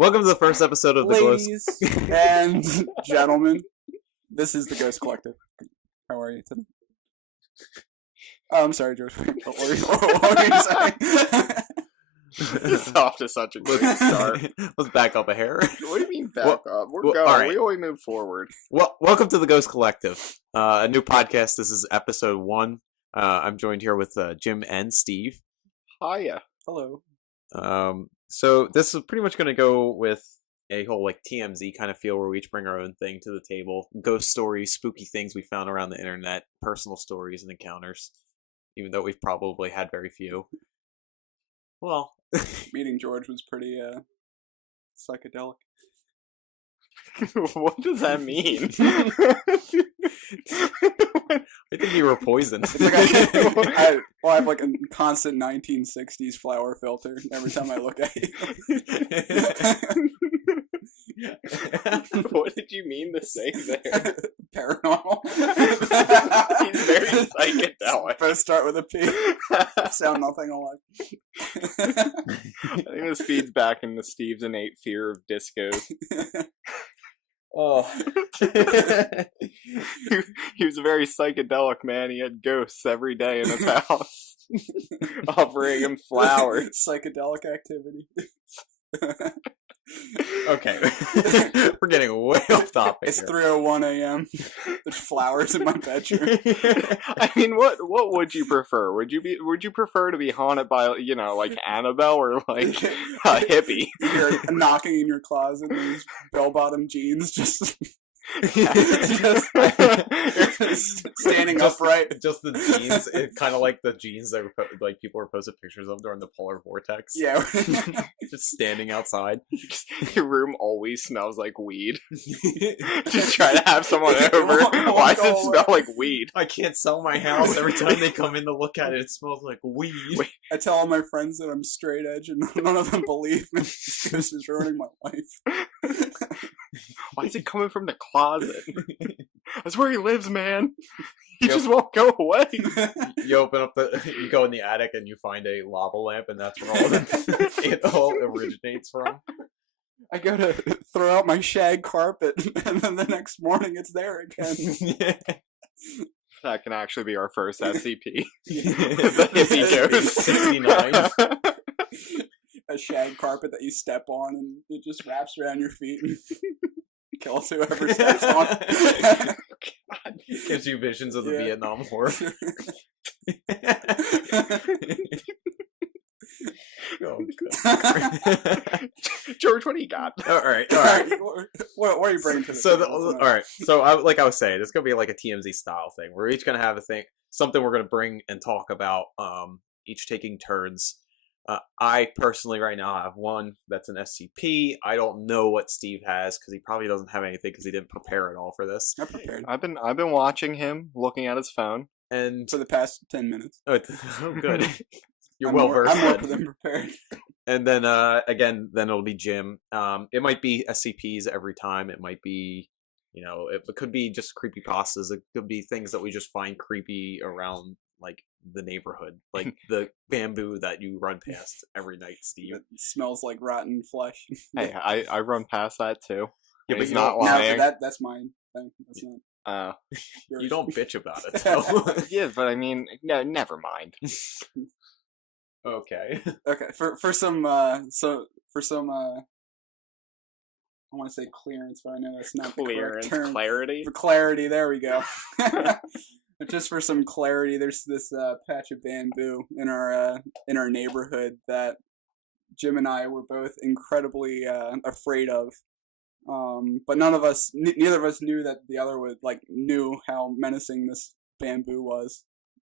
Welcome to the first episode of the Ladies and gentlemen, this is the Ghost Collective. How are you today? Oh, I'm sorry, George. What were you saying? It's off to such a great start. Let's back up a hair. What do you mean back up? We're going. All right. We always move forward. Well, welcome to the Ghost Collective, a new podcast. This is episode 1. I'm joined here with Jim and Steve. Hiya. Hello. So this is pretty much going to go with a whole like TMZ kind of feel where we each bring our own thing to the table. Ghost stories, spooky things we found around the internet, personal stories and encounters, even though we've probably had very few. Well, Meeting George was pretty psychedelic. What does that mean? I think you were poisoned. It's like I have like a constant 1960s flower filter every time I look at you. What did you mean to say there? Paranormal. He's very psychedelic. First start with a P. Sound nothing alike. I think this feeds back into Steve's innate fear of discos. Oh. He was a very psychedelic man. He had ghosts every day in his house, offering him flowers. Psychedelic activity. Okay. We're getting way off topic. It's here. 3:01 a.m. There's flowers in my bedroom. I mean, what would you prefer? Would you prefer to be haunted by, like Annabelle or like a hippie? You're knocking in your closet in these bell-bottom jeans, just standing upright. Just the jeans. It's kind of like the jeans that like people were posted pictures of during the polar vortex. Yeah. Just standing outside. Your room always smells like weed. Just try to have someone over. Why does it smell like weed? I can't sell my house. Every time they come in to look at it, it smells like weed. Wait. I tell all my friends that I'm straight edge, and none of them believe me. This is ruining my life. Why is it coming from the closet? That's where he lives, man. He just won't go away. You open up you go in the attic and you find a lava lamp, and that's where it all originates from. I go to throw out my shag carpet, and then the next morning it's there again. That can actually be our first SCP. The hippie ghost. 69. A shag carpet that you step on, and it just wraps around your feet and kills whoever steps on. God. Gives you visions of the Vietnam War. Oh, God. George, what do you got? All right. What are you bringing to the table? All right. So, like I was saying, it's gonna be like a TMZ style thing. We're each gonna have something we're gonna bring and talk about. Each taking turns. I personally right now have one that's an SCP. I don't know what Steve has because he probably doesn't have anything because he didn't prepare at all for this. I'm prepared. I've been watching him looking at his phone, and for the past 10 minutes. Oh, good. You're well versed. I'm more than prepared. And then then it'll be Jim. It might be SCPs every time. It might be, it could be just creepypastas. It could be things that we just find creepy around like the neighborhood, like the bamboo that you run past every night, Steve. It smells like rotten flesh. Hey, I run past that too. Yeah, but he's not lying. That's mine. That's not. You don't bitch about it, though. Yeah, but I mean, no, never mind. Okay. Okay. For some I want to say clearance, but I know that's not Clearance, the correct term. clarity. For clarity, there we go. Just for some clarity, there's this patch of bamboo in our neighborhood that Jim and I were both incredibly afraid of. But neither of us knew that the other knew how menacing this bamboo was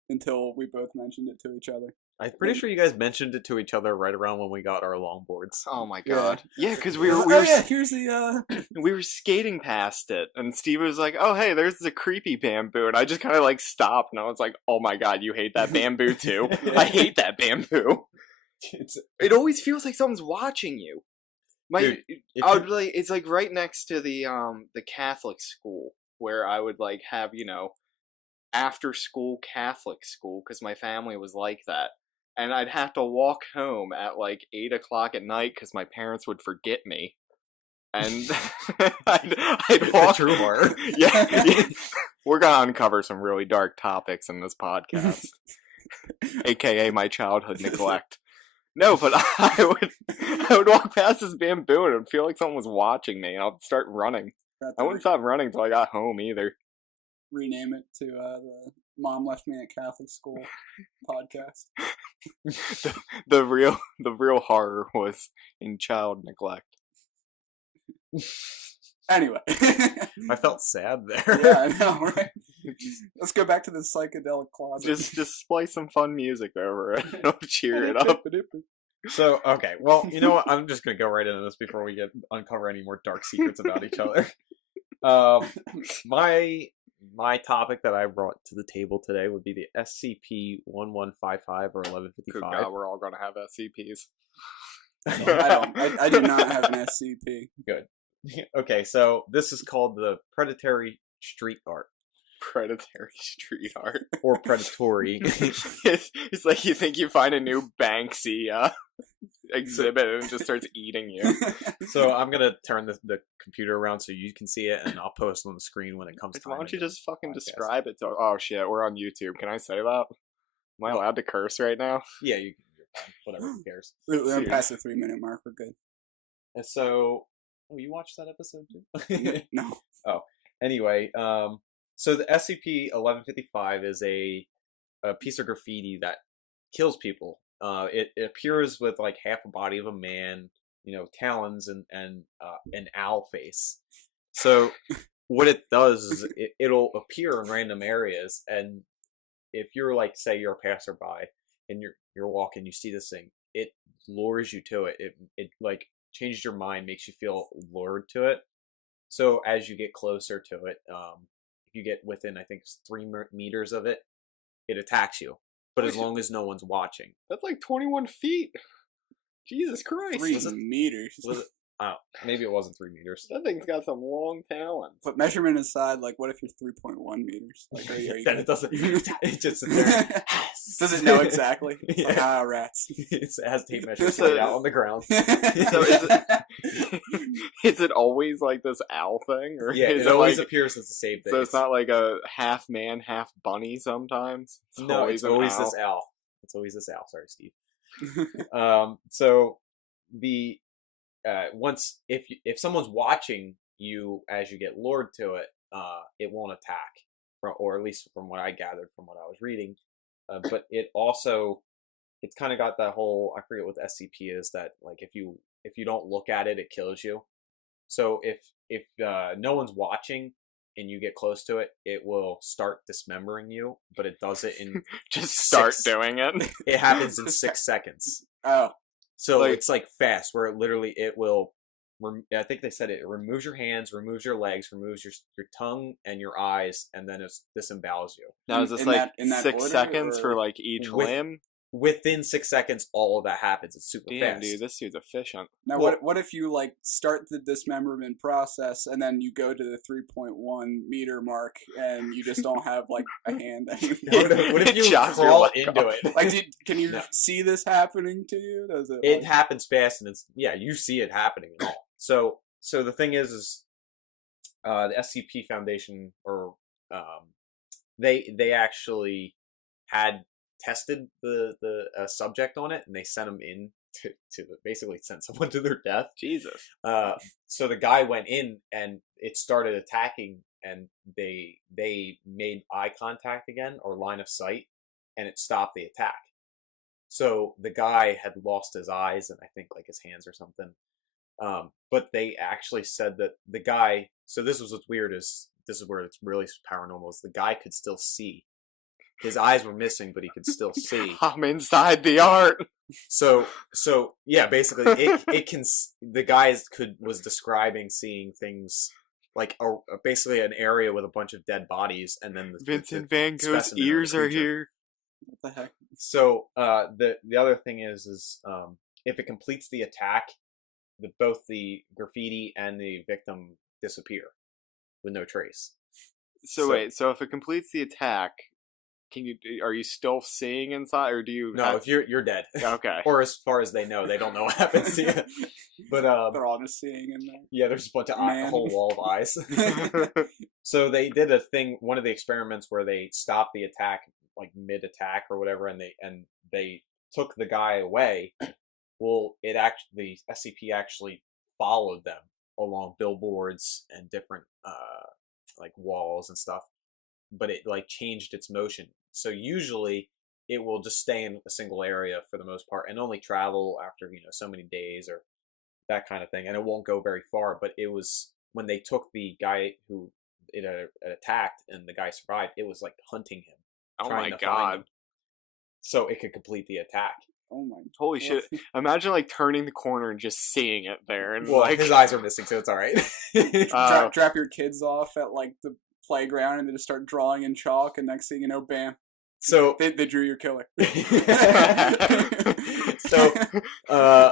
until we both mentioned it to each other. I'm pretty sure you guys mentioned it to each other right around when we got our longboards. Oh my god! Yeah, because we were here's the we were skating past it, and Steve was like, "Oh hey, there's the creepy bamboo," and I just kind of like stopped, and I was like, "Oh my god, you hate that bamboo too? I hate that bamboo. It always feels like someone's watching you." It's like right next to the Catholic school where I would like have after school Catholic school because my family was like that. and I'd have to walk home at like 8 o'clock at night because my parents would forget me. And I'd walk. True horror. Yeah. We're going to uncover some really dark topics in this podcast, aka my childhood neglect. No, but I would walk past this bamboo and it would feel like someone was watching me, and I'd start running. I wouldn't stop running until I got home either. Rename it to the Mom Left Me at Catholic School podcast. The real horror was in child neglect. Anyway. I felt sad there. Yeah, I know, right? Let's go back to the psychedelic closet. Just play some fun music over it. It'll cheer it up. So, okay, well, you know what? I'm just going to go right into this before we uncover any more dark secrets about each other. My topic that I brought to the table today would be the SCP-1155 or 1155. Good God, we're all going to have SCPs. I do not have an SCP. Good. Okay, so this is called the Predatory street art. Predatory street art. Or Predatory. It's like you think you find a new Banksy exhibit and it just starts eating you. So I'm going to turn the computer around so you can see it, and I'll post on the screen when it comes time. Why don't you just fucking podcast. describe it to... Oh shit, we're on YouTube. Can I say that? Am I allowed to curse right now? Yeah, you're fine. Whatever, who cares? We're past the 3-minute mark, we're good. And so... Oh, you watched that episode too? No. Oh. Anyway, so the SCP-1155 is a piece of graffiti that kills people. It appears with like half a body of a man, talons and an owl face. So what it does is it'll appear in random areas, and if you're like, say you're a passerby and you're walking, you see this thing, it lures you to it. It like changes your mind, makes you feel lured to it. So as you get closer to it, if you get within, I think, 3 meters of it, it attacks you. But as long as no one's watching. That's like 21 feet. Jesus Christ. 3 meters. Was it? Oh, maybe it wasn't 3 meters. That thing's got some long talons. But measurement aside, like, what if you're 3.1 meters? Like, are you Then it doesn't. It just sits there. Does it know exactly? Yeah. Like, rats. It has tape measures laid out on the ground. So is it always like this owl thing? Or Yeah, is it always like, appears as the same thing. so it's not like a half man, half bunny sometimes? It's always an owl. this owl. It's always this owl. Sorry, Steve. So the once if someone's watching you as you get lured to it, it won't attack, or at least from what I gathered from what I was reading. But it's kind of got that whole, I forget what the SCP is, that like if you don't look at it, it kills you. So if no one's watching and you get close to it, it will start dismembering you, but it does it in just start doing it. It happens in 6 seconds. Oh. So it's like fast, where it will, I think they said it removes your hands, removes your legs, removes your tongue and your eyes, and then it disembowels you. Now is this like 6 seconds for like each limb? Within 6 seconds, all of that happens. It's super Damn, fast. dude, this dude's efficient. Now, what if you like start the dismemberment process and then you go to the 3.1 meter mark and you just don't have like a hand anymore? What if you crawl into it? Like, can you see this happening to you? Does it? It happens fast, and you see it happening and all. So the thing is the SCP Foundation, or they actually had tested the subject on it, and they sent him in to basically send someone to their death. Jesus. So the guy went in and it started attacking, and they made eye contact again, or line of sight, and it stopped the attack. So the guy had lost his eyes and I think like his hands or something. But they actually said that the guy, so this was what's weird, is this is where it's really paranormal, is the guy could still see. His eyes were missing, but he could still see. I'm inside the art. So yeah, basically, the guy was describing seeing things like basically an area with a bunch of dead bodies, and then Vincent Van Gogh's ears are here. What the heck? So the other thing is if it completes the attack, both the graffiti and the victim disappear with no trace. So wait, so if it completes the attack, Are you still seeing inside, or do you? No, if you're dead. Okay. Or as far as they don't know what happens to you. But They're all just seeing in there. yeah, there's a bunch of a whole wall of eyes. Oh So they did a thing, one of the experiments where they stopped the attack, like mid attack or whatever, and they took the guy away. Well, the SCP actually followed them along billboards and different like walls and stuff, but it like changed its motion. So usually it will just stay in a single area for the most part and only travel after so many days or that kind of thing, and it won't go very far. But it was when they took the guy who it attacked and the guy survived, it was like hunting him. Oh trying my to find god. him so it could complete the attack. Oh my! Holy shit! Imagine like turning the corner and just seeing it there, and Well, like his eyes are missing, so it's all right. Drop your kids off at like the playground and they just start drawing in chalk, and next thing you know, bam! So they drew your killer. So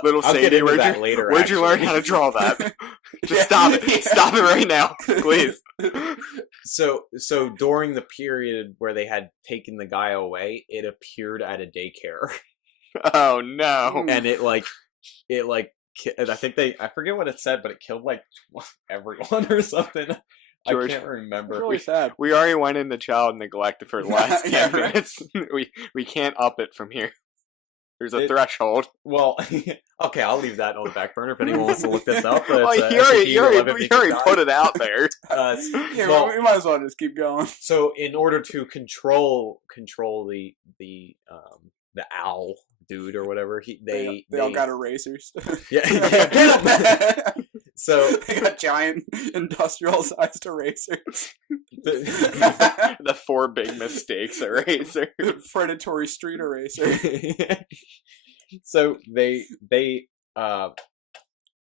little I'll get Sadie, into that later. Where'd you learn how to draw that? Just stop it! Yeah. Stop it right now, please. So during the period where they had taken the guy away, it appeared at a daycare, Oh no! and it I think I forget what it said, but it killed like everyone or something. George, I can't remember. It's really sad. We already went into child neglect for the last 10 Yeah, right. minutes. We can't up it from here. There's a threshold. Well, okay, I'll leave that on the back burner if anyone wants to look this up. Oh, you already put it out there. Yeah, well, we might as well just keep going. So in order to control the owl dude or whatever, they all got erasers. yeah. So they got giant industrial-sized erasers. The 4 big mistakes eraser. Predatory street eraser. So they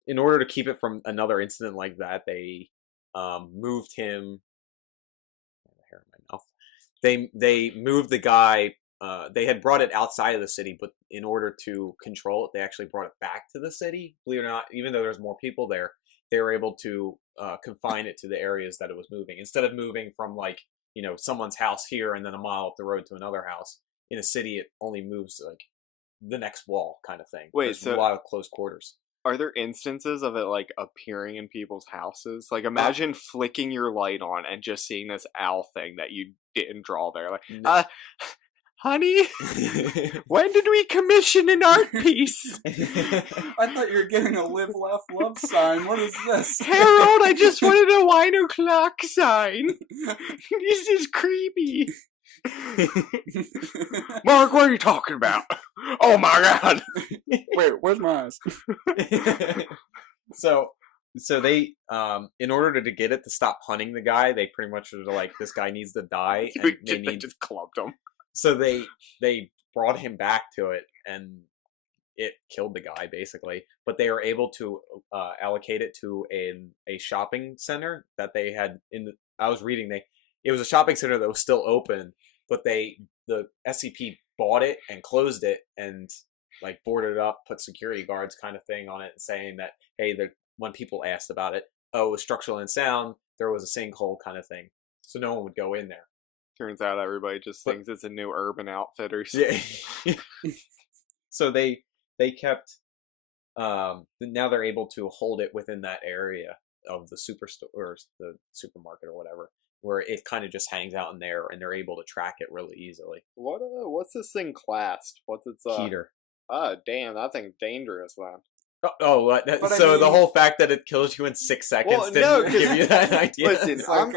in order to keep it from another incident like that, they moved him. Hair in my mouth. They moved the guy. They had brought it outside of the city, but in order to control it, they actually brought it back to the city. Believe it or not, even though there's more people there, they were able to confine it to the areas that it was moving. Instead of moving from like someone's house here and then a mile up the road to another house, in a city it only moves like the next wall kind of thing. Wait, there's so a lot of close quarters. Are there instances of it like appearing in people's houses? Like imagine flicking your light on and just seeing this owl thing that you didn't draw there. Like, honey, when did we commission an art piece? I thought you were getting a live, laugh, love sign. What is this? Harold, I just wanted a wine o'clock sign. This is creepy. Mark, what are you talking about? Oh my god. Wait, where's my eyes? So they in order to get it to stop hunting the guy, they pretty much were like, this guy needs to die, and they just clubbed him. So they brought him back to it, and it killed the guy basically. But they were able to allocate it to a shopping center that they had I was reading it was a shopping center that was still open, but the SCP bought it and closed it and like boarded it up, put security guards kind of thing on it, saying that hey, when people asked about it, oh, it was structural unsound, there was a sinkhole kind of thing, so no one would go in there. Turns out everybody just thinks it's a new Urban Outfitters. Yeah. So they kept. Now they're able to hold it within that area of the superstore or the supermarket or whatever, where it kind of just hangs out in there, and they're able to track it really easily. What's this thing classed? What's its Heater. Oh damn, that thing's dangerous, man. So the whole fact that it kills you in 6 seconds didn't give you that idea. Listen, It's like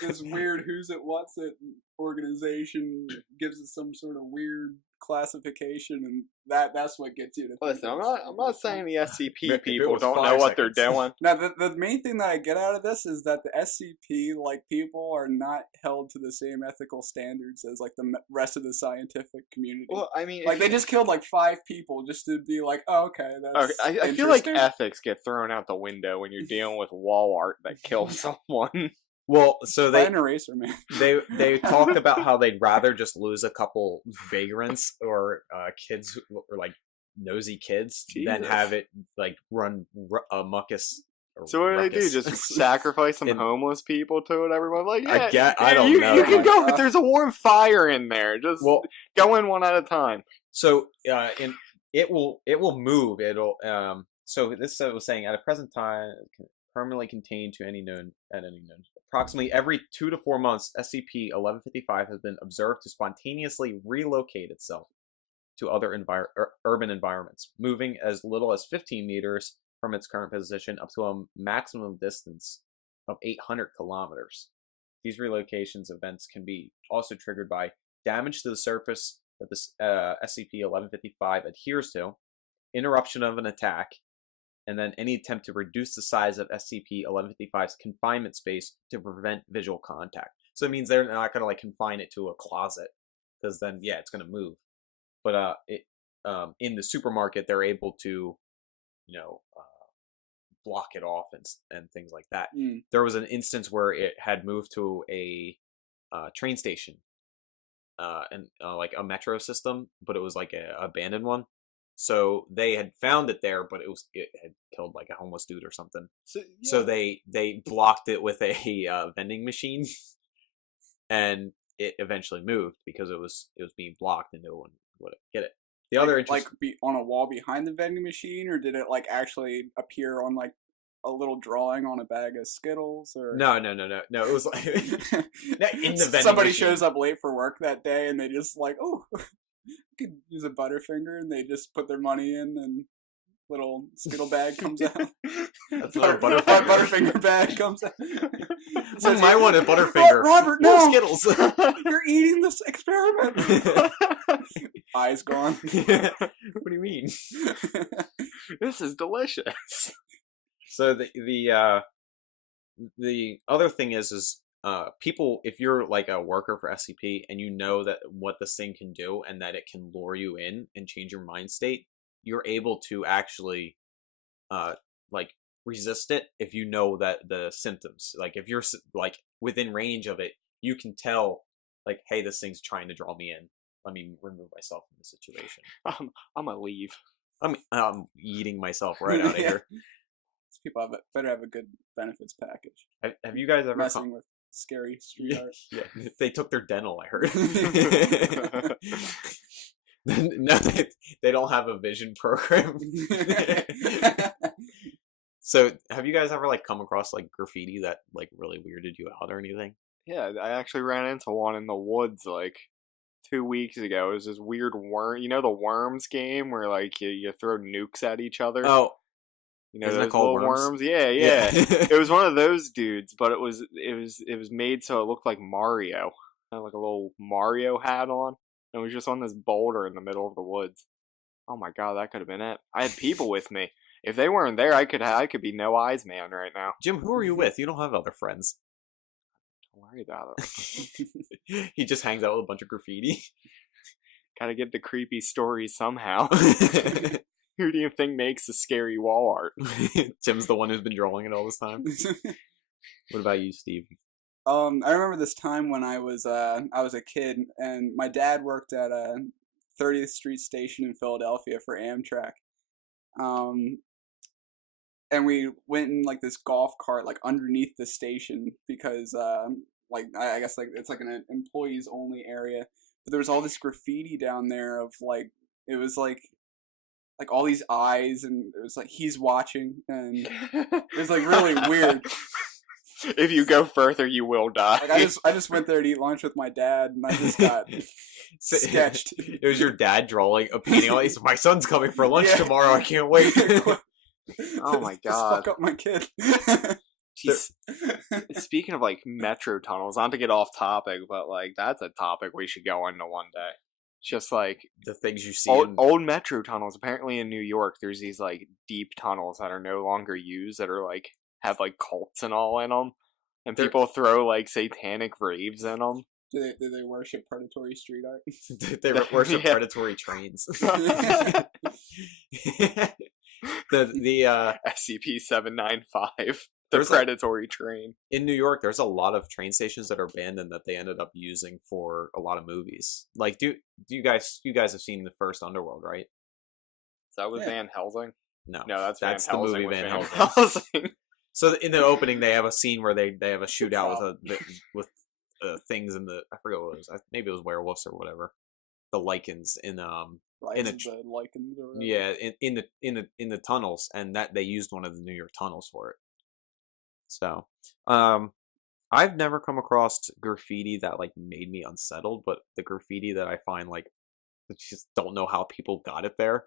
this weird who's it what's it organization gives us some sort of weird classification, and that's what gets you to listen, I'm not saying the SCP If it people was don't 5 know what seconds. they're doing. Now, the main thing that I get out of this is that the SCP, like, people are not held to the same ethical standards as, like, the rest of the scientific community. Well, I mean, like, they just killed, like, 5 people just to be like, oh, okay, that's I feel like interesting. ethics get thrown out the window when you're dealing with wall art that kills someone. Well, so Buy an eraser, man. they talked about how they'd rather just lose a couple vagrants or kids or like nosy kids than Jesus. have it like run a muckus So what do they do? ruckus. Just sacrifice some homeless people to it? Everyone like, yeah, I don't know. You can go, but there's a warm fire in there. Just go in one at a time. So it will move. It'll so this was saying at a present time permanently contained to any known approximately every 2 to 4 months, SCP-1155 has been observed to spontaneously relocate itself to other urban environments, moving as little as 15 meters from its current position up to a maximum distance of 800 kilometers. These relocations events can be also triggered by damage to the surface that this SCP-1155 adheres to, interruption of an attack, and then any attempt to reduce the size of SCP-1155's confinement space to prevent visual contact. So it means they're not going to like confine it to a closet, because then it's going to move. But in the supermarket, they're able to, block it off and things like that. There was an instance where it had moved to a train station, and like a metro system, but it was like a abandoned one. So they had found it there, but it had killed like a homeless dude or something. So they blocked it with a vending machine, and it eventually moved because it was being blocked and no one would get it. The other like be on a wall behind the vending machine, or did it like actually appear on like a little drawing on a bag of Skittles? Or no, it was like in the vending somebody machine. shows up late for work that day and they just like, oh, could use a Butterfinger, and they just put their money in and little Skittle bag comes out. That's a Butterfinger. Butterfinger bag comes out. So I want a Butterfinger. Robert, no! Skittles. You're eating this experiment. Eyes gone. What do you mean? This is delicious. So the other thing is people, if you're like a worker for SCP and you know that what this thing can do and that it can lure you in and change your mind state, you're able to actually like resist it if you know that the symptoms, like if you're like within range of it, you can tell like, hey, this thing's trying to draw me in. Let me remove myself from the situation. I'm gonna leave. I'm eating myself right out of here. These people better have a good benefits package. Have you guys ever messing with scary street art? Yeah, they took their dental, I heard. No, they don't have a vision program. So, have you guys ever like come across like graffiti that like really weirded you out or anything? Yeah, I actually ran into one in the woods like 2 weeks ago. It was this weird worm. You know the Worms game where like you throw nukes at each other? Oh. You know those little worms? Yeah. It was one of those dudes, but it was made so it looked like Mario. Had like a little Mario hat on. And it was just on this boulder in the middle of the woods. Oh my god, that could have been it. I had people with me. If they weren't there, I could be no eyes man right now. Jim, who are you with? You don't have other friends. Don't worry about it. He just hangs out with a bunch of graffiti. Gotta get the creepy stories somehow. Who do you think makes the scary wall art? Tim's the one who's been drawing it all this time. What about you, Steve? I remember this time when I was a kid, and my dad worked at a 30th Street station in Philadelphia for Amtrak. And we went in like this golf cart like underneath the station because like I guess like it's like an employees only area. But there was all this graffiti down there of like it was like all these eyes, and it was like he's watching, and it was like really weird. If you go further, you will die. Like I just went there to eat lunch with my dad, and I just got sketched. It was your dad drawing a painting. He said, "My son's coming for lunch tomorrow. I can't wait." Oh my god! Just fuck up my kid. Speaking of like metro tunnels, not to get off topic, but like that's a topic we should go into one day. Just like the things you see old metro tunnels. Apparently in New York, there's these like deep tunnels that are no longer used that are like have like cults and all in them, and people throw like satanic raves in them. Do they worship predatory street art? They worship predatory trains. the SCP-795, the predatory train. In New York, there's a lot of train stations that are abandoned that they ended up using for a lot of movies. Like, do you guys have seen the first Underworld, right? Is that with Van Helsing? No, that's the Van movie with Van Helsing. So in the opening, they have a scene where they have a shootout with things in the I forget what it was. Maybe it was werewolves or whatever. The lichens in Rise of the lichens or whatever. yeah in the tunnels, and that they used one of the New York tunnels for it. So I've never come across graffiti that like made me unsettled, but the graffiti that I find like I just don't know how people got it there.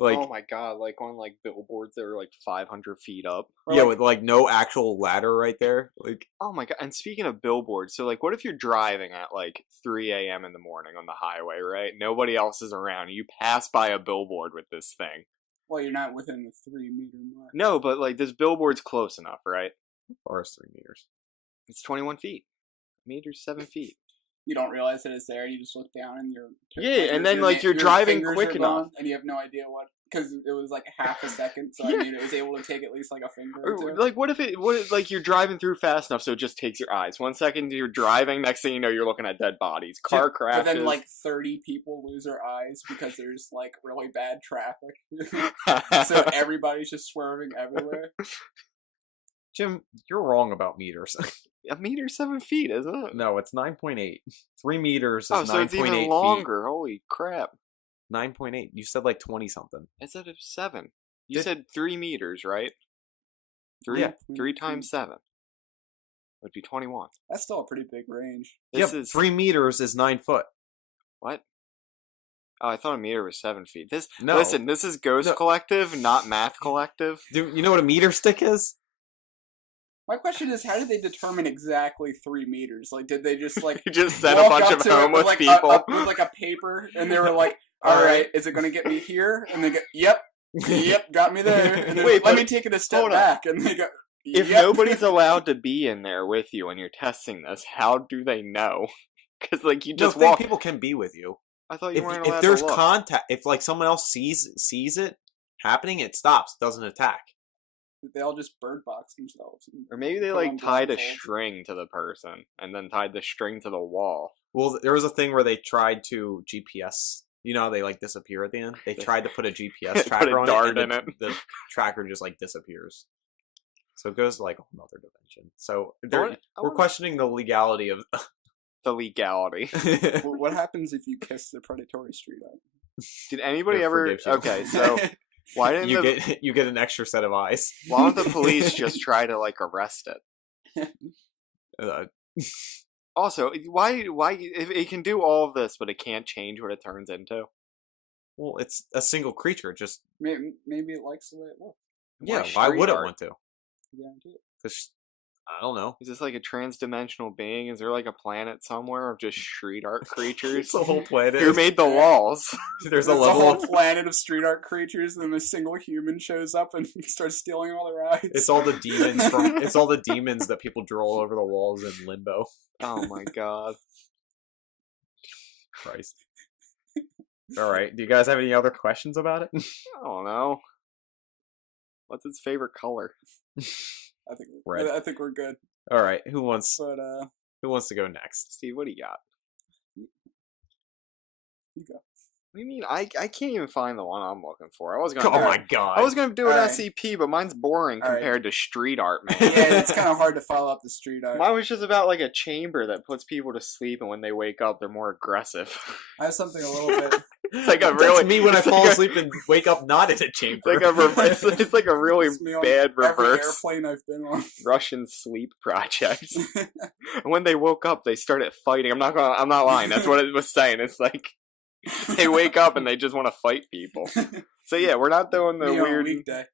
Like, oh my god, like on like billboards that are like 500 feet up. Yeah, with like no actual ladder right there. Like, oh my god. And speaking of billboards, so like what if you're driving at like 3 a.m. in the morning on the highway, right? Nobody else is around. You pass by a billboard with this thing. Well, you're not within the 3-meter mark. No, but like this billboard's close enough, right? Or is 3 meters? It's 21 feet. Meters, 7 feet. You don't realize that it's there. You just look down and and then like you're driving quick enough, and you have no idea what, because it was like half a second. So I mean, it was able to take at least like a finger or two. Like what if like you're driving through fast enough so it just takes your eyes. 1 second you're driving, next thing you know you're looking at dead bodies, car crashes. But then like 30 people lose their eyes because there's like really bad traffic. So everybody's just swerving everywhere. Jim, you're wrong about meters. A meter 7 feet, isn't it? No, it's 9.8. 3 meters is 9.8 so it's even longer. Holy crap. 9.8. You said like 20 something. I said it was 7. You said 3 meters, right? 3 Yeah. 3 times 7 would be 21. That's still a pretty big range. This is 3 meters is 9 foot. What? Oh, I thought a meter was 7 feet. No. Listen, this is Ghost Collective, not Math Collective. Do you know what a meter stick is? My question is, how did they determine exactly 3 meters? Like, did they just like just send a bunch of homeless with, like, people with like a paper, and they were like, "All right, is it going to get me here?" And they go, "Yep, got me there." And wait, let me take it a step back, and they go, "Yep." If nobody's allowed to be in there with you and you're testing this, how do they know? Because like you just walk. People can be with you. I thought you weren't allowed if there's to look. contact, if like someone else sees it happening, it stops, doesn't attack. They all just bird box themselves. Or maybe they like tied a string to the person and then tied the string to the wall. Well, there was a thing where they tried to GPS. You know how they like disappear at the end? They tried to put a GPS tracker on it, and the tracker just like disappears. So it goes to like a whole other dimension. So we're questioning the legality of the legality. What happens if you kiss the predatory street art? Did anybody ever? Okay, so. Why didn't you get an extra set of eyes? Why don't the police just try to like arrest it? Also, why if it can do all of this, but it can't change what it turns into? Well, it's a single creature. Just maybe it likes the way it looks. Yeah, why would it want to? Because I don't know. Is this like a trans-dimensional being? Is there like a planet somewhere of just street art creatures? It's a whole planet. Who made the walls? There's a whole planet of street art creatures, and then a single human shows up and starts stealing all their eyes. It's all the demons it's all the demons that people draw all over the walls in Limbo. Oh my god. Christ. Alright, do you guys have any other questions about it? I don't know. What's its favorite color? I think we're good. All right, who wants to go next? Steve, what do you got? You go. What do you mean? I can't even find the one I'm looking for. I was gonna. Oh my god! I was gonna do an SCP, but mine's boring compared to street art, man. Yeah, it's kind of hard to follow up the street art. Mine was just about like a chamber that puts people to sleep, and when they wake up, they're more aggressive. I have something a little bit. It's like a really me when I fall asleep and wake up not in a chamber. It's like a really bad reverse. Every airplane I've been on. Russian sleep project. And when they woke up, they started fighting. I'm not lying. That's what it was saying. It's like they wake up and they just want to fight people. So yeah, we're not doing the weird weekday.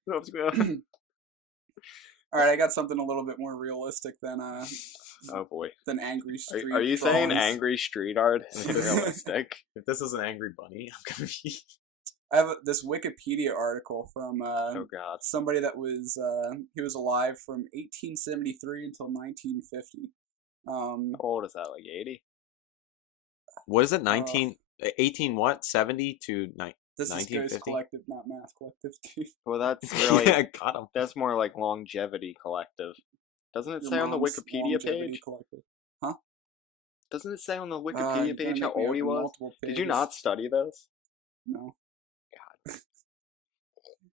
All right, I got something a little bit more realistic than oh boy, than angry street. Are you saying angry street art is realistic? If this is an angry bunny, I'm gonna be. I have this Wikipedia article from oh god, somebody that was he was alive from 1873 until 1950. How old is that? Like 80? What is it? 18 what? 70 to 9. This is Ghost Collective, not Math Collective. Well, that's really yeah, got him. That's more like Longevity Collective. Doesn't it say on the Wikipedia page? Collective. Huh? Doesn't it say on the Wikipedia page how old he was? Did you not study those? No. God.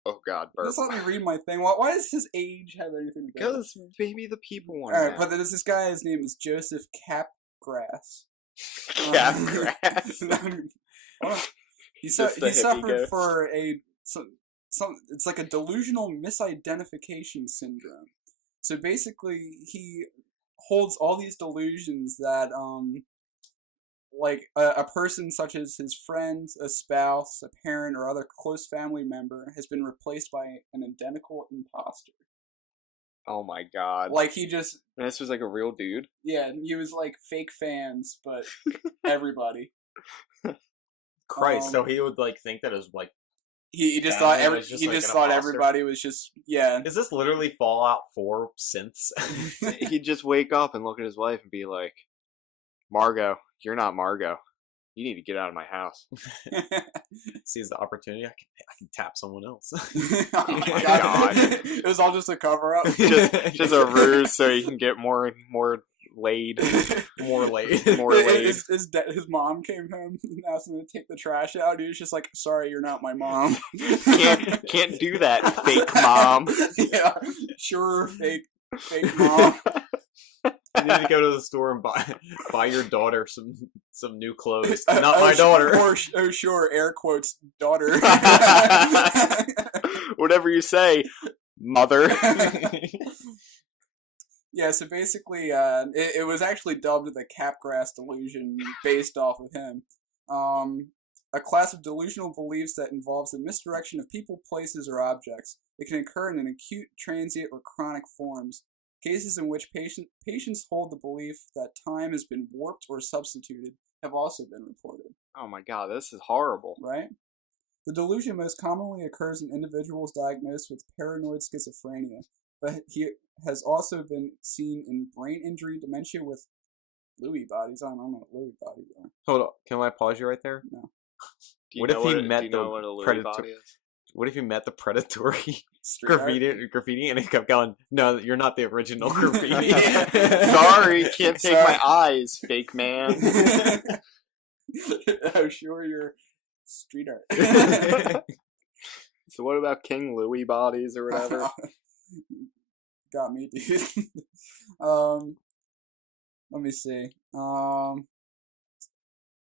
Oh God, burp. Just let me read my thing. Why does his age have anything to do with it? Because maybe the people want Alright, to but there's this guy, his name is Joseph Capgrass. Capgrass. He Just the hippie suffered goats. for it's like a delusional misidentification syndrome. So basically, he holds all these delusions that like a person such as his friend, a spouse, a parent, or other close family member has been replaced by an identical imposter. Oh my God. Like he just And this was like a real dude. yeah, he was like fake fans, but everybody. Christ, so he would like think that it was like. He just Family thought was just, he like, just an thought imposter? everybody was just yeah. Is this literally Fallout 4 synths? He'd just wake up and look at his wife and be like, Margot, you're not Margot. You need to get out of my house. Sees the opportunity. I can tap someone else. Oh my God. It was all just a cover up. Just a ruse so he can get more laid. More late. More laid. His mom came home and asked him to take the trash out. He was just like, "Sorry, you're not my mom." Can't do that, fake mom. Yeah, sure, fake mom. You need to go to the store and buy your daughter some new clothes. Not my daughter. Oh, sure, air quotes, daughter. Whatever you say, mother. Yeah, so basically, it was actually dubbed the Capgrass delusion based off of him. A class of delusional beliefs that involves the misdirection of people, places, or objects. It can occur in an acute, transient, or chronic forms. Cases in which patients hold the belief that time has been warped or substituted have also been reported. Oh my God, this is horrible. Right? The delusion most commonly occurs in individuals diagnosed with paranoid schizophrenia, but he has also been seen in brain injury, dementia with Lewy bodies. I don't know what Lewy bodies are. Hold on. Can I pause you right there? No. What if he met the what a Lewy Predator- body is? What if you met the predatory Street art? graffiti and he kept going, no, you're not the original graffiti. Sorry, can't take my eyes, fake man. Oh, sure, you're street art. So what about King Louis bodies or whatever? Got me, dude. Let me see.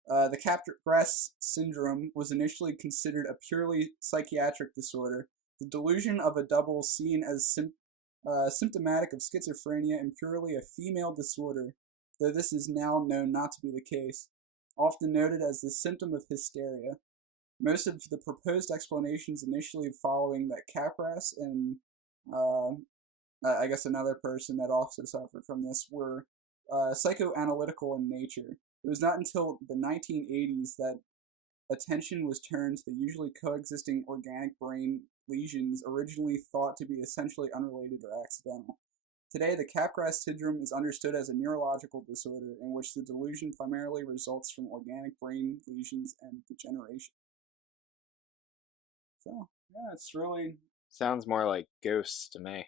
The Capgras syndrome was initially considered a purely psychiatric disorder. The delusion of a double seen as symptomatic of schizophrenia and purely a female disorder, though this is now known not to be the case, often noted as the symptom of hysteria. Most of the proposed explanations initially following that Capgras and I guess another person that also suffered from this were psychoanalytical in nature. It was not until the 1980s that attention was turned to the usually coexisting organic brain lesions originally thought to be essentially unrelated or accidental. Today, the Capgras syndrome is understood as a neurological disorder in which the delusion primarily results from organic brain lesions and degeneration. So, yeah, it's really... Sounds more like ghosts to me.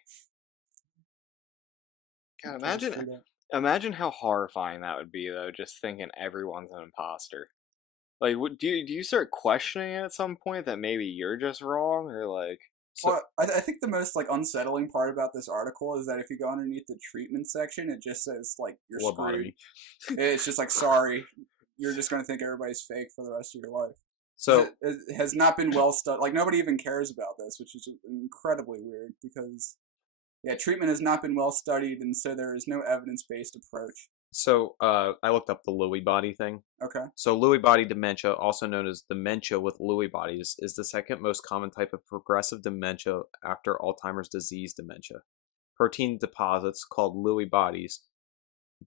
God, imagine how horrifying that would be, though, just thinking everyone's an imposter. Like, do you start questioning it at some point that maybe you're just wrong, or like... Well, I think the most, like, unsettling part about this article is that if you go underneath the treatment section, it just says, like, you're screwed. It's just like, sorry, you're just going to think everybody's fake for the rest of your life. So it has not been well studied. Like, nobody even cares about this, which is incredibly weird because, yeah, treatment has not been well studied, and so there is no evidence-based approach. So I looked up the Lewy body thing. Okay. So Lewy body dementia, also known as dementia with Lewy bodies, is the second most common type of progressive dementia after Alzheimer's disease dementia. Protein deposits called Lewy bodies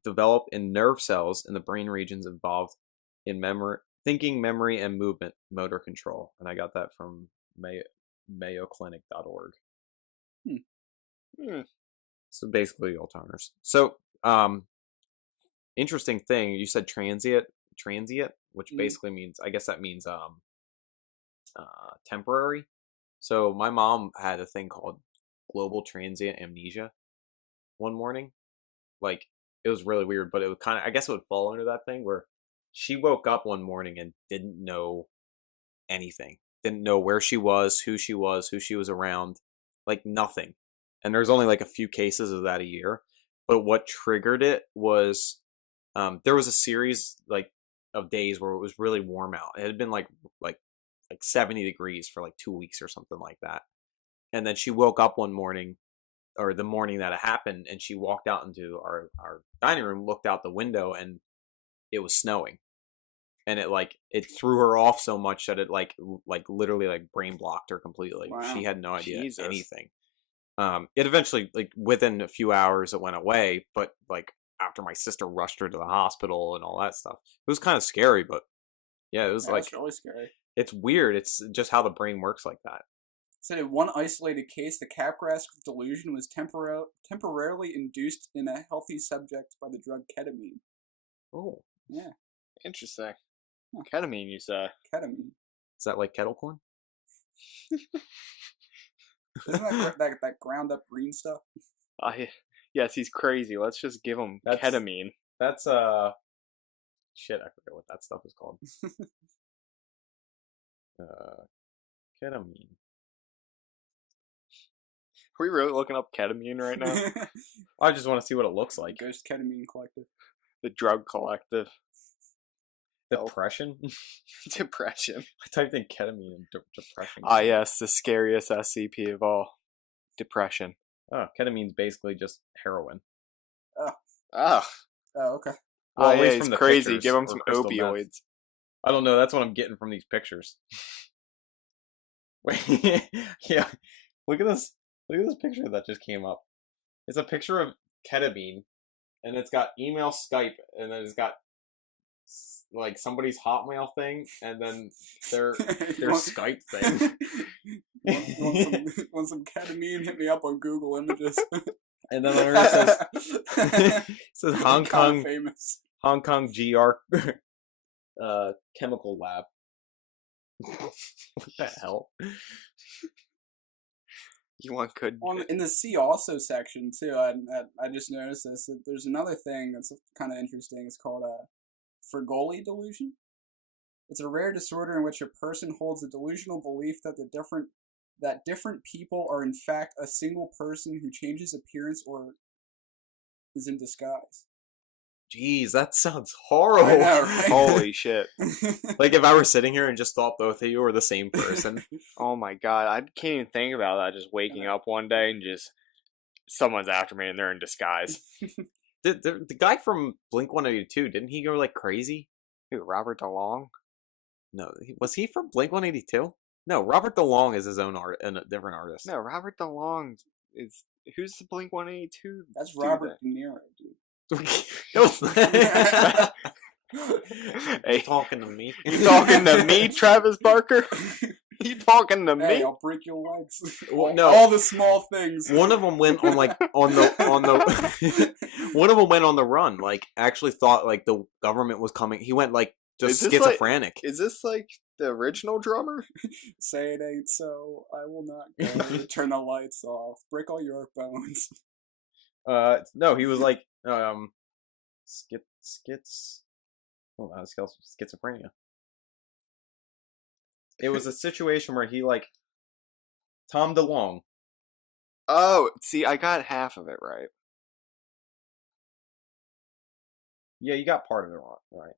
develop in nerve cells in the brain regions involved in thinking, memory, and movement motor control. And I got that from mayoclinic.org. So basically Alzheimer's. So interesting thing, you said transient, which basically means, I guess that means temporary. So my mom had a thing called global transient amnesia one morning. Like, it was really weird, but it would kind of, I guess it would fall under that thing where she woke up one morning and didn't know anything. didn't know where she was, who she was around, like nothing. And there's only like a few cases of that a year. But what triggered it was there was a series like of days where it was really warm out. It had been like 70 degrees for like 2 weeks or something like that. And then she woke up one morning, or the morning that it happened, and she walked out into our dining room, looked out the window, and it was snowing. And it threw her off so much that it like literally like brain blocked her completely. Wow. She had no idea Jesus. anything. It eventually, like within a few hours, it went away. But like after my sister rushed her to the hospital and all that stuff, it was kind of scary. But yeah, it was Yeah, like it's really scary. it's weird. It's just how the brain works like that. Said in one isolated case, the capgras delusion was temporarily induced in a healthy subject by the drug ketamine. Oh, Yeah, Interesting. Huh. Ketamine, you say? ketamine. is that like kettle corn? Isn't that ground up green stuff? Yes, he's crazy. Let's just give him That's- ketamine. That's shit. I forget what that stuff is called. Ketamine. Are we really looking up ketamine right now? I just want to see what it looks like. Ghost Ketamine Collective. The drug collective. Depression. Depression. I typed in ketamine and depression. Ah, yes, the scariest SCP of all. Depression. Oh, ketamine's basically just heroin. Ah. Oh, okay. Well, at Yeah, least he's from the crazy. pictures, Give him or some crystal meth. opioids. I don't know. That's what I'm getting from these pictures. Wait, yeah. Look at this. Look at this picture that just came up. It's a picture of ketamine, and it's got email, Skype, and then it's got like somebody's Hotmail thing, and then their Skype thing. Want some ketamine? Hit me up on Google Images. And then under it says Hong Kong famous. Hong Kong GR chemical lab. What the hell? You want good... In the see also section too, I just noticed this. That there's another thing that's kind of interesting. It's called Frigoli delusion. It's a rare disorder in which a person holds a delusional belief that different people are in fact a single person who changes appearance or is in disguise. Jeez, that sounds horrible. I know, right? Holy shit. Like if I were sitting here and just thought both of you were the same person. Oh my god, I can't even think about that. Just waking up one day and just someone's after me and they're in disguise. The guy from Blink-182, didn't he go like crazy? Who, Robert DeLong? No, was he from Blink-182? No, Robert DeLong is his own and a different artist. No, Robert DeLong is... Who's the Blink-182? That's Robert De Niro, dude. Hey, You talking to me? You talking to me, Travis Barker? You talking to Hey, me? I'll break your legs. Well, no. All the small things. One of them went on the one of them went on the run. Like actually thought like the government was coming. He went like just Is this like- schizophrenic. Is this like the original drummer? Say it ain't so. I will not go. Turn the lights off. Break all your bones. No, he was like schizophrenia. It was a situation where he like Tom DeLonge. Oh, see, I got half of it right. Yeah, you got part of it wrong, right?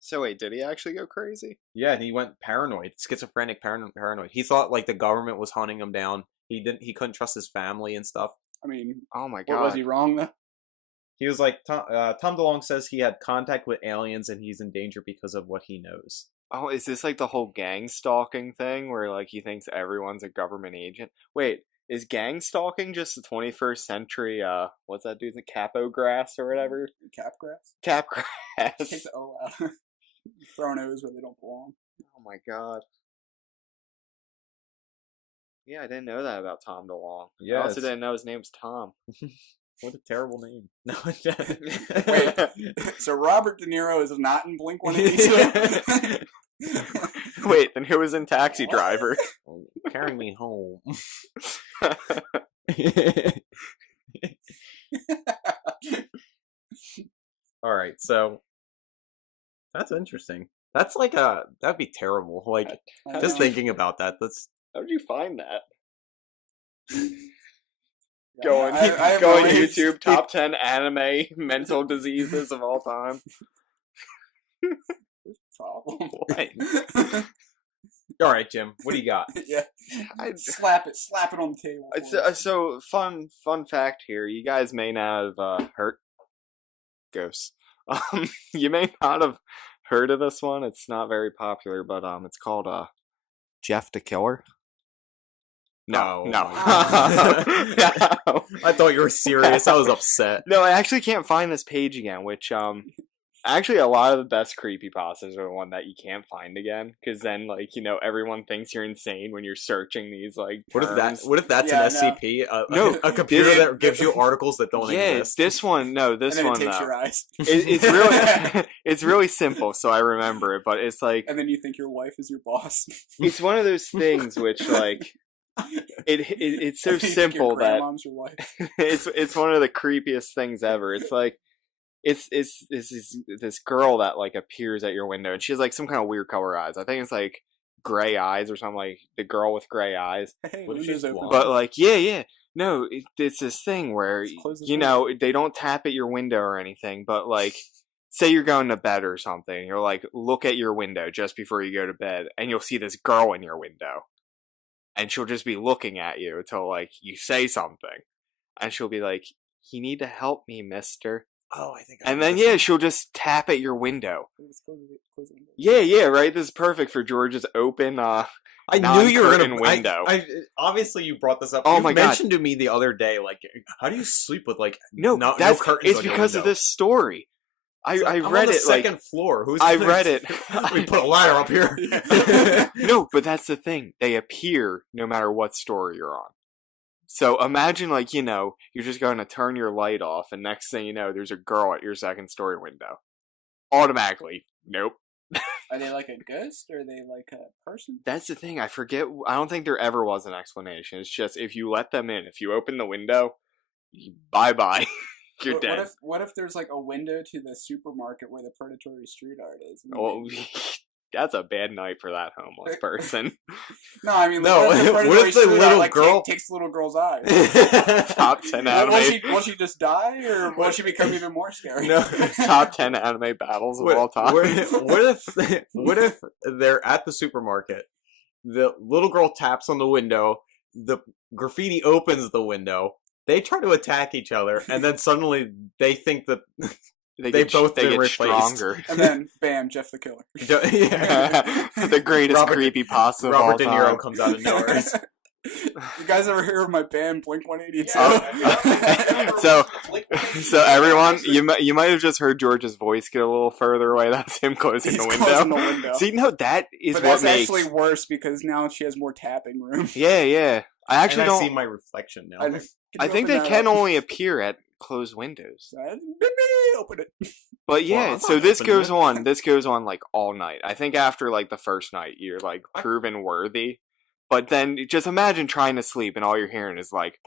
So wait, did he actually go crazy? Yeah, and he went paranoid, schizophrenic, paranoid. He thought like the government was hunting him down. He couldn't trust his family and stuff. I mean, Oh my what was god. he wrong though? He was like Tom DeLonge says he had contact with aliens and he's in danger because of what he knows. Oh, is this like the whole gang stalking thing where like he thinks everyone's a government agent? Wait, is gang stalking just the 21st century, what's that dude's name? Capograph or whatever? Capgrass? Capgrass. Take the O out. Throwing O's where they don't belong. Oh my god. Yeah, I didn't know that about Tom DeLonge. Yeah, I also didn't know his name was Tom. What a terrible name. No, Wait, so Robert De Niro is not in Blink-182? Wait, then who was in Taxi Driver? Carrying me home. All right, so that's interesting. That's like that'd be terrible. Like I just know. thinking about that. That's How did you find that? Yeah, Go on, I have go on no idea. YouTube. Top 10 anime mental diseases of all time. Problem. What? all right, Jim. What do you got? Yeah. Slap it on the table. So fun fact here. You guys may not have heard ghosts. You may not have heard of this one. It's not very popular, but it's called Jeff the Killer. No, Oh, no. my God. No. I thought you were serious. I was upset. No, I actually can't find this page again, which actually a lot of the best creepypastas are the one that you can't find again, because then everyone thinks you're insane when you're searching these like What if terms. that's Yeah, an SCP? No, a computer this- that gives you articles that don't Yeah, exist. this one. No, this and then one. it takes your eyes. It's really it's really simple, so I remember it. But it's like And then you think your wife is your boss. it's one of those things which like it's so You think your simple that grandmom's your wife. it's one of the creepiest things ever. It's like it's this girl that like appears at your window, and she has like some kind of weird color eyes. I think it's like gray eyes or something, like the girl with gray eyes. Hey, What if windows she's open. blonde? But like yeah. No, it's this thing where Just close the door. they don't tap at your window or anything, but like say you're going to bed or something, you're like look at your window just before you go to bed, and you'll see this girl in your window. And she'll just be looking at you until, like, you say something. And she'll be like, you need to help me, mister. Oh, I think. And then, yeah, she'll just tap at your window. Just close the window. Yeah, right? This is perfect for George's open, I knew you were gonna. non-curtain window. Obviously, you brought this up. Oh You my God. mentioned to me the other day, like, how do you sleep with like No, no that's, curtains? it's on your because of window? this story. I I'm read on the it, like, second floor. Who's I gonna- read it. We put a ladder up here. No, but that's the thing. They appear no matter what story you're on. So imagine, like, you're just going to turn your light off, and next thing you know, there's a girl at your second story window. Automatically, nope. Are they like a ghost or are they like a person? That's the thing. I forget. I don't think there ever was an explanation. It's just if you let them in, if you open the window, bye bye. You're dead. What if there's like a window to the supermarket where the predatory street art is? Well, that's a bad night for that homeless person. No, I mean, like, No, what if the, what predatory if the street art, little like, girl- takes the little girl's eyes? Top 10 Will anime. she just die, or will she become even more scary? No. Top 10 anime battles of all time. What if they're at the supermarket? The little girl taps on the window. The graffiti opens the window. They try to attack each other, and then suddenly they think that they both been get replaced. stronger. And then, bam, Jeff the Killer. Yeah. The greatest creepypasta of all Robert De Niro time. comes out of nowhere. You guys ever hear of my band Blink 182? So everyone, you might have just heard George's voice get a little further away. That's him closing He's the window. closing the window. See, no, that is But what that's makes. actually worse because now she has more tapping room. Yeah. I actually and I don't. see my reflection now. I think they can only appear at closed windows. Open it. But yeah, Well, I'm so not this opening goes it. on. This goes on like all night. I think after like the first night, you're like proven worthy. But then just imagine trying to sleep and all you're hearing is like,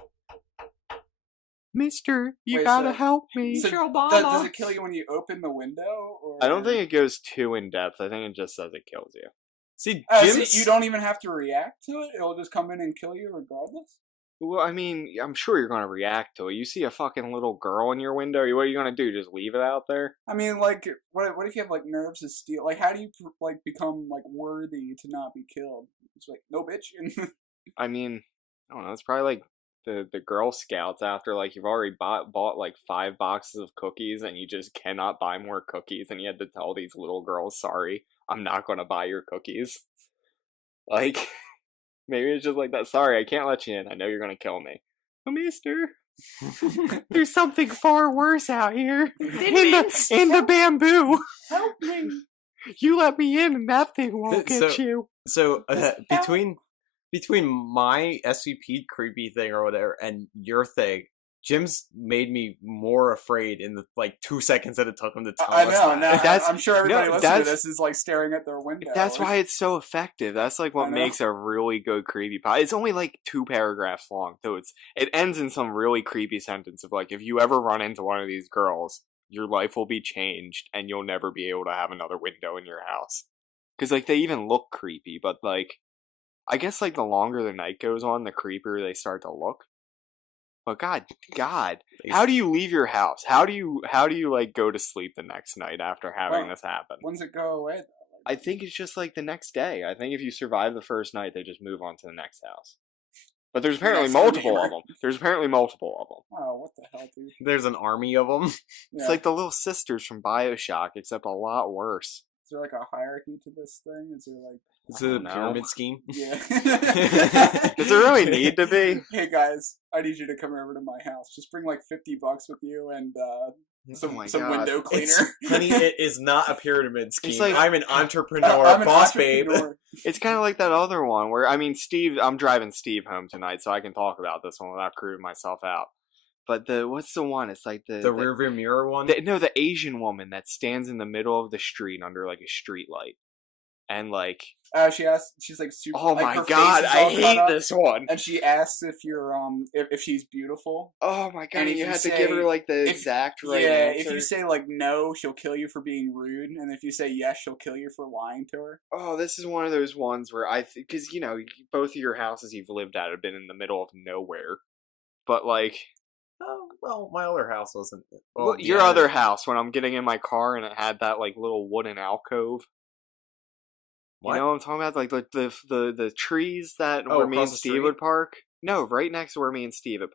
"Mister, you Wait, gotta so- help me." So does it kill you when you open the window? Or... I don't think it goes too in depth. I think it just says it kills you. See, So Jim's, you don't even have to react to it? It'll just come in and kill you regardless? Well, I mean, I'm sure you're gonna react to it. You see a fucking little girl in your window. What are you gonna do? Just leave it out there? I mean, like, what if you have, like, nerves of steel? Like, how do you, like, become, like, worthy to not be killed? It's like, no, bitch. I mean, I don't know. It's probably like the Girl Scouts after like you've already bought like 5 boxes of cookies and you just cannot buy more cookies, and you had to tell these little girls, "Sorry, I'm not gonna buy your cookies." Like. Maybe it's just like that. "Sorry, I can't let you in. I know you're gonna kill me." "Oh, mister, there's something far worse out here. In the bamboo. Help me. You let me in and that thing won't get you." So between my SCP creepy thing or whatever and your thing, Jim's made me more afraid in the like 2 seconds that it took him to tell I us know. that. Now, That's- I'm sure everybody no, listening to that's- this is, like, staring at their window. That's why it's so effective. That's like I what know. makes a really good creepypasta. It's only like 2 paragraphs long, so it ends in some really creepy sentence of like, if you ever run into one of these girls, your life will be changed and you'll never be able to have another window in your house. Because, like, they even look creepy, but, like, I guess, like, the longer the night goes on, the creepier they start to look. But God, how do you leave your house? How do you like go to sleep the next night after having this happen? When does it go away, though? I think it's just like the next day. I think if you survive the first night, they just move on to the next house. But there's apparently multiple of them. Oh, what the hell, dude? There's an army of them. Yeah. It's like the little sisters from BioShock, except a lot worse. Is there like a hierarchy to this thing? Is there like... Is it a pyramid scheme? Yeah. Does it really need to be? Hey guys, I need you to come over to my house. Just bring like $50 with you and some window cleaner. Honey, it is not a pyramid scheme. It's like, I'm an entrepreneur, I'm boss babe. It's kind of like that other one where, I mean, I'm driving Steve home tonight, so I can talk about this one without crewing myself out. But what's the one? It's like the rearview mirror one? The Asian woman that stands in the middle of the street under like a street light. And like... she's like super... Oh like, my god, I hate this one. And she asks if you're, if she's beautiful. Oh my god, and you have to give her like the exact right answer. If you say like no, she'll kill you for being rude. And if you say yes, she'll kill you for lying to her. Oh, this is one of those ones where because, you know, both of your houses you've lived at have been in the middle of nowhere. But like... Oh, well, my other house wasn't... Well, your other house, when I'm getting in my car and it had that like little wooden alcove. What? You know what I'm talking about? Like the trees that where me and Steve would park? No, right next to where me and Steve would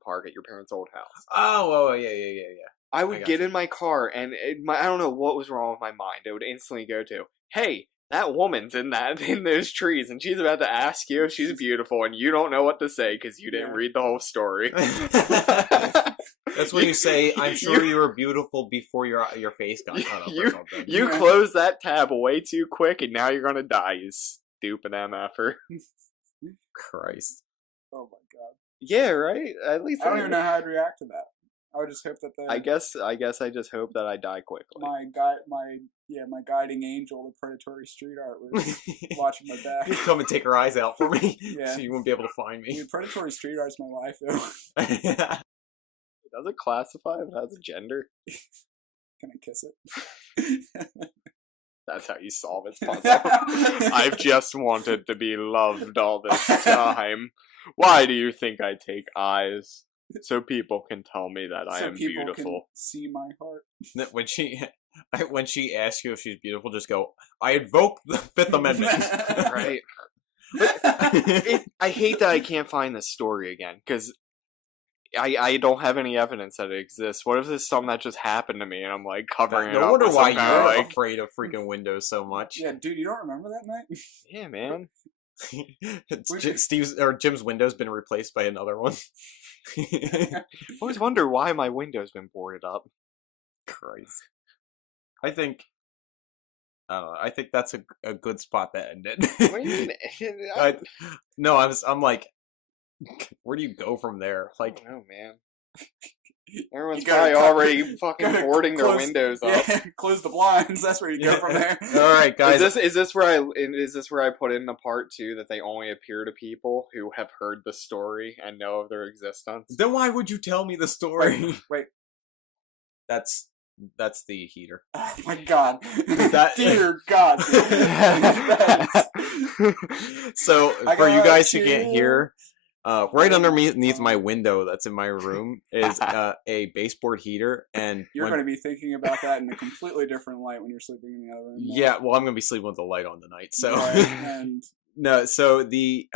park at your parents' old house. Oh, yeah. I would get in my car and I don't know what was wrong with my mind. It would instantly go to, hey, that woman's in those trees and she's about to ask you if she's beautiful and you don't know what to say because you didn't read the whole story. That's when you say, I'm sure you were beautiful before your face got cut up or something. You closed that tab way too quick and now you're going to die, you stupid MFer. Christ. Oh my god. Yeah, right? At least I don't even know how I'd react to that. I would just hope that they... I guess I just hope that I die quickly. My guiding angel, the predatory street art, was watching my back. You'd come and take her eyes out for me, yeah. So you wouldn't be able to find me. Dude, predatory street art's my life, though. Does it classify if it has a gender? Can I kiss it? That's how you solve its puzzle. I've just wanted to be loved all this time. Why do you think I take eyes? So people can tell me that I am beautiful. Can see my heart. When she asks you if she's beautiful, just go, I invoke the Fifth Amendment. Right. I hate that I can't find this story again, because I don't have any evidence that it exists. What if this is something that just happened to me and I'm like covering it up? No wonder why you're afraid of freaking windows so much. Yeah, dude, you don't remember that night? Yeah, man. Jim's window's been replaced by another one. I always wonder why my window's been boarded up. Christ. I think that's a good spot to end it. What do you mean? I'm like, where do you go from there? Like, I don't know, man. Everyone's probably already fucking boarding their windows up. Yeah, close the blinds. That's where you go from there. All right, guys. Is this where I put in the part too that they only appear to people who have heard the story and know of their existence? Then why would you tell me the story? Wait. That's the heater. Oh my god. Dear God. So for you guys who can't hear. Right underneath my window that's in my room is a baseboard heater, and you're going to be thinking about that in a completely different light when you're sleeping in the other room. Now. Yeah, well, I'm going to be sleeping with the light on tonight, so and... no. So the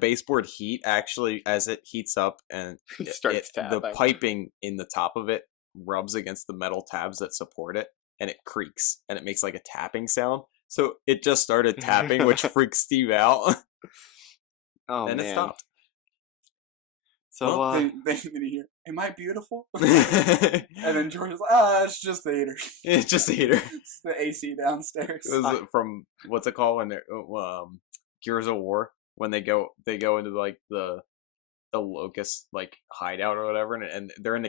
baseboard heat actually, as it heats up and the piping in the top of it rubs against the metal tabs that support it, and it creaks and it makes like a tapping sound. So it just started tapping, which freaks Steve out. Oh, and man. It stopped. So, then you hear, am I beautiful? And then George's like, it's just the heater. It's just the heater. It's the AC downstairs. It was from, what's it called when they're, Gears of War, when they go into, like, the locust, like, hideout or whatever, and they're in a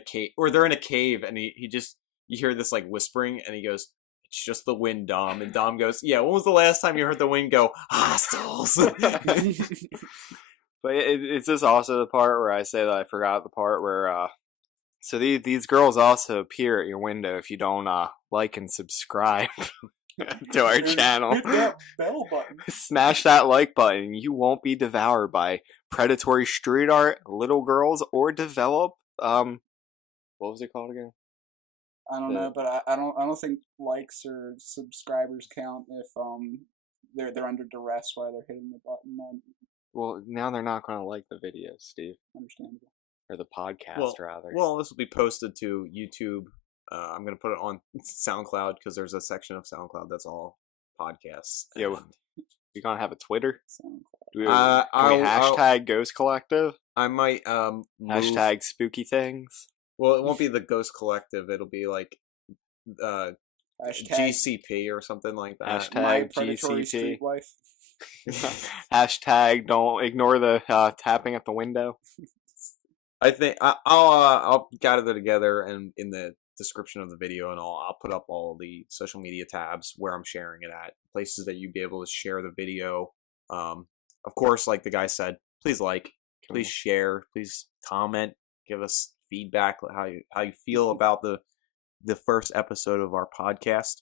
cave, and he just, you hear this, like, whispering, and he goes, it's just the wind, Dom. And Dom goes, yeah, when was the last time you heard the wind go, hostiles? But is this also the part where I say that I forgot the part where, so these girls also appear at your window if you don't, like and subscribe. to our channel. Hit that bell button. Smash that like button. You won't be devoured by predatory street art, little girls, or develop what was it called again? I don't know, but I don't think likes or subscribers count if they're under duress while they're hitting the button. Well, now they're not going to like the video, Steve. Understandable. Or the podcast, rather. Well, this will be posted to YouTube. I'm going to put it on SoundCloud because there's a section of SoundCloud that's all podcasts. Yeah, you going to have a Twitter? SoundCloud. Can we hashtag Ghost Collective? I might hashtag spooky things. Well, it won't be the Ghost Collective. It'll be like GCP or something like that. Hashtag Predatory GCP. Street Wife. Hashtag don't ignore the tapping at the window. I think I'll gather together and in the description of the video and I'll put up all the social media tabs where I'm sharing it at, places that you'd be able to share the video. Of course, like the guy said, please please share, please comment, give us feedback, how you feel about the first episode of our podcast.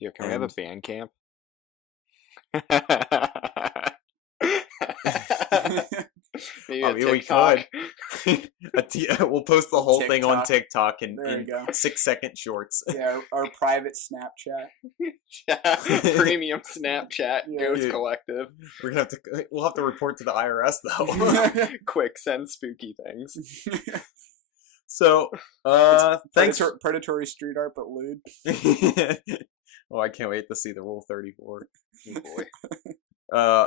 Yeah, can we have a band camp? Maybe we could. We'll post the whole thing on TikTok in 6-second shorts. Yeah, our private Snapchat. Premium Snapchat, Ghost Collective. We'll have to report to the IRS though. Quick, send spooky things. So, thanks for predatory street art, but lewd. Oh, I can't wait to see the Rule 34. Oh boy.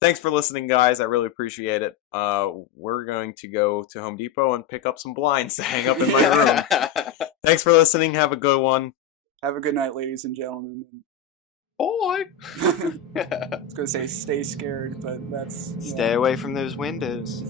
Thanks for listening, guys. I really appreciate it. We're going to go to Home Depot and pick up some blinds to hang up in my room. Thanks for listening. Have a good one. Have a good night, ladies and gentlemen. Boy. I was going to say stay scared, but that's... Stay away from those windows.